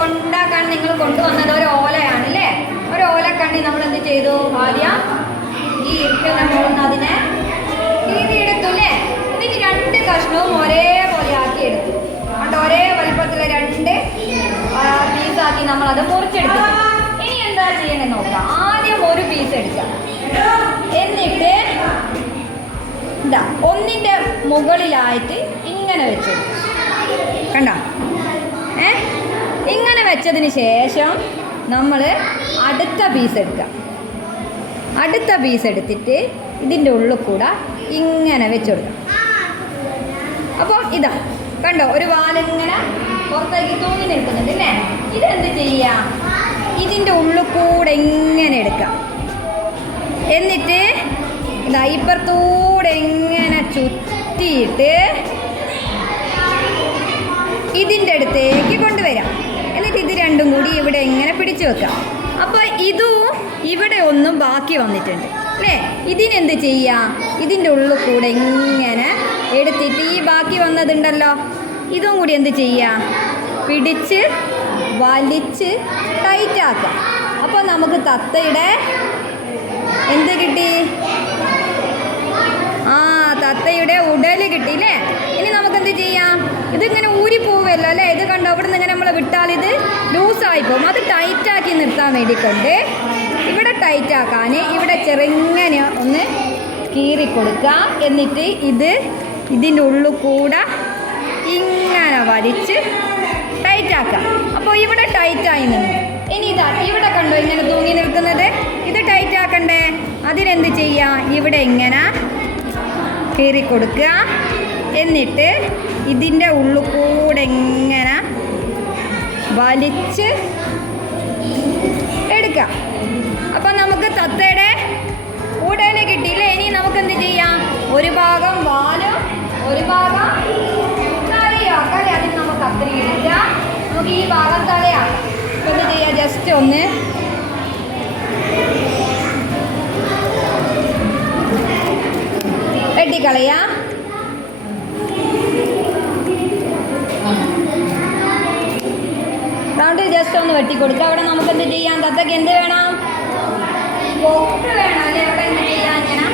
കൊണ്ടാക്കാൻ നിങ്ങൾ കൊണ്ടുവന്നത് ഒരു ഓലയാണ് അല്ലേ? ഒരു ഓലക്കണ്ണി നമ്മൾ എന്ത് ചെയ്തു? ആദ്യം ഈ ഇരിക്കുന്ന മുകളിൽ അതിനെ കീറിയെടുത്തു അല്ലേ? എന്നിട്ട് 2 കഷ്ണവും ഒരേപോലെ ആക്കി എടുത്തു. അതുകൊണ്ട് ഒരേ വലിപ്പത്തിലെ 2 പീസാക്കി നമ്മളത് മുറിച്ചെടുത്തു. ഇനി എന്താ ചെയ്യണമെന്ന് നോക്കാം. ആദ്യം ഒരു പീസ് എടുക്കാം. എന്നിട്ട് ഇതാ ഒന്നിൻ്റെ മുകളിലായിട്ട് ഇങ്ങനെ വെച്ചു. കണ്ടോ? ഇങ്ങനെ വെച്ചതിന് ശേഷം നമ്മൾ അടുത്ത പീസ് എടുക്കാം. അടുത്ത പീസ് എടുത്തിട്ട് ഇതിൻ്റെ ഉള്ളിൽ കൂടെ ഇങ്ങനെ വെച്ച് കൊടുക്കാം. അപ്പം ഇതാ കണ്ടോ, ഒരു വാലിങ്ങനെ പുറത്തേക്ക് തൂങ്ങി നിൽക്കുന്നുണ്ട് അല്ലേ? ഇതെന്ത് ചെയ്യാം? ഇതിൻ്റെ ഉള്ളിൽ കൂടെ ഇങ്ങനെ എടുക്കാം. എന്നിട്ട് ഇതാ ഇപ്പുറത്തൂടെ ഇങ്ങനെ ചുറ്റിയിട്ട് ഇതിൻ്റെ അടുത്തേക്ക് കൊണ്ടുവരാം. എന്നിട്ട് ഇത് രണ്ടും കൂടി ഇവിടെ ഇങ്ങനെ പിടിച്ചു വെക്കാം. അപ്പോൾ ഇതും ഇവിടെ ഒന്നും ബാക്കി വന്നിട്ടുണ്ട് അല്ലേ? ഇതിനെന്ത് ചെയ്യാം? ഇതിൻ്റെ ഉള്ളിൽ കൂടെ ഇങ്ങനെ എടുത്തിട്ട് ഈ ബാക്കി വന്നതുണ്ടല്ലോ, ഇതും കൂടി എന്ത് ചെയ്യാം? പിടിച്ച് വലിച്ച് ടൈറ്റാക്കാം. അപ്പോൾ നമുക്ക് തത്തയുടെ എന്ത് കിട്ടി? തത്തയുടെ ഉടൽ കിട്ടിയില്ലേ? ഇനി നമുക്കെന്ത് ചെയ്യാം? ഇതിങ്ങനെ ഊരിപ്പോവുമല്ലോ അല്ലേ? ഇത് കണ്ടോ, അവിടെ നിന്ന് ഇങ്ങനെ നമ്മൾ വിട്ടാൽ ഇത് ലൂസായി പോകും. അത് ടൈറ്റാക്കി നിർത്താൻ വേണ്ടിയിട്ടുണ്ട്. ഇവിടെ ടൈറ്റാക്കാൻ ഇവിടെ ചെറുങ്ങനെ ഒന്ന് കീറിക്കൊടുക്കുക. എന്നിട്ട് ഇതിൻ്റെ ഉള്ളിൽ കൂടെ ഇങ്ങനെ വലിച്ച് ടൈറ്റാക്കാം. അപ്പോൾ ഇവിടെ ടൈറ്റായി നിന്ന്. ഇനി ഇതാ ഇവിടെ കണ്ടോ ഇങ്ങനെ തൂങ്ങി നിൽക്കുന്നത്? ഇത് ടൈറ്റാക്കണ്ടേ? അതിനെന്ത് ചെയ്യാം? ഇവിടെ ഇങ്ങനെ കീറി കൊടുക്കുക. എന്നിട്ട് ഇതിൻ്റെ ഉള്ളിൽ കൂടെ ഇങ്ങനെ വലിച്ച് എടുക്കാം. അപ്പം നമുക്ക് തത്തയുടെ ഉടൽ കിട്ടിയില്ലേ? ഇനി നമുക്കെന്ത് ചെയ്യാം? ഒരു ഭാഗം വാലും ഒരു ഭാഗം തലയാക്കാം അല്ലേ? അതിന് നമുക്ക് കത്രിക എടുക്കാം. നമുക്ക് ഈ ഭാഗം തലയാക്കാം. അപ്പം എന്ത് ചെയ്യാം? ജസ്റ്റ് ഒന്ന് വെട്ടിക്കളയാം. റൗണ്ട് ജസ്റ്റ് ഒന്ന് വെട്ടിക്കൊടുക്കുക. അവിടെ നമുക്ക് എന്ത് ചെയ്യാം? തത്തക്ക് എന്ത് വേണം? കൊക്ക് വേണം അല്ലേ? അവിടെ എന്ത് ചെയ്യാം? ഇങ്ങനെ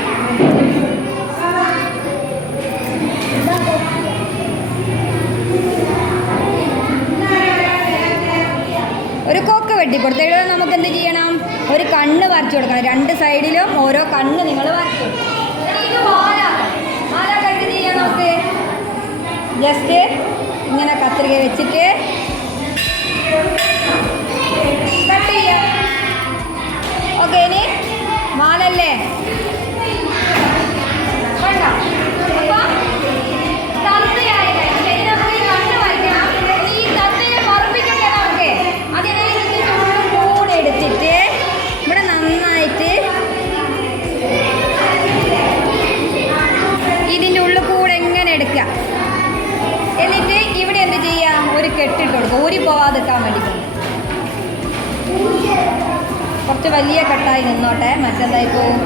ഒരു കൊക്ക് വെട്ടിക്കൊടുത്തിട്ട് നമുക്ക് എന്ത് ചെയ്യണം? ഒരു കണ്ണ് വരച്ചു കൊടുക്കണം. 2 സൈഡിലും ഓരോ കണ്ണ് നിങ്ങൾ വരച്ചു കൊടുക്കണം. മാലാക്ക എന്ത് ചെയ്യാം? നമുക്ക് ജസ്റ്റ് ഇങ്ങനെ കത്രിക വെച്ചിട്ട് കട്ട് ചെയ്യാം. ഓക്കെ, ഇനി മാലല്ലേ? കണ്ടോ? അപ്പം തത്തയായി കഴിഞ്ഞാൽ ഇനി നമുക്ക് ഈ കണ്ണ് വരയ്ക്കണം. ഈ തത്തയെ മറപ്പിക്കണ്ടേ നമുക്ക്? അതിനെ ഇതിൻ്റെ ഉള്ളിൽ കൂടെ എടുത്തിട്ട് ഇവിടെ നന്നായിട്ട് ഇതിൻ്റെ ഉള്ളിൽ കൂടെ എങ്ങനെ എടുക്കുക. എന്നിട്ട് ഇവിടെ എന്ത് ചെയ്യാം? ഒരു കെട്ടിട്ട് കൊടുക്കുക. ഊരി പോവാതിരിക്കാൻ വേണ്ടിയിട്ടുണ്ട്. കുറച്ച് വലിയ കെട്ടായി നിന്നോട്ടെ, മറ്റേതായി പോവും.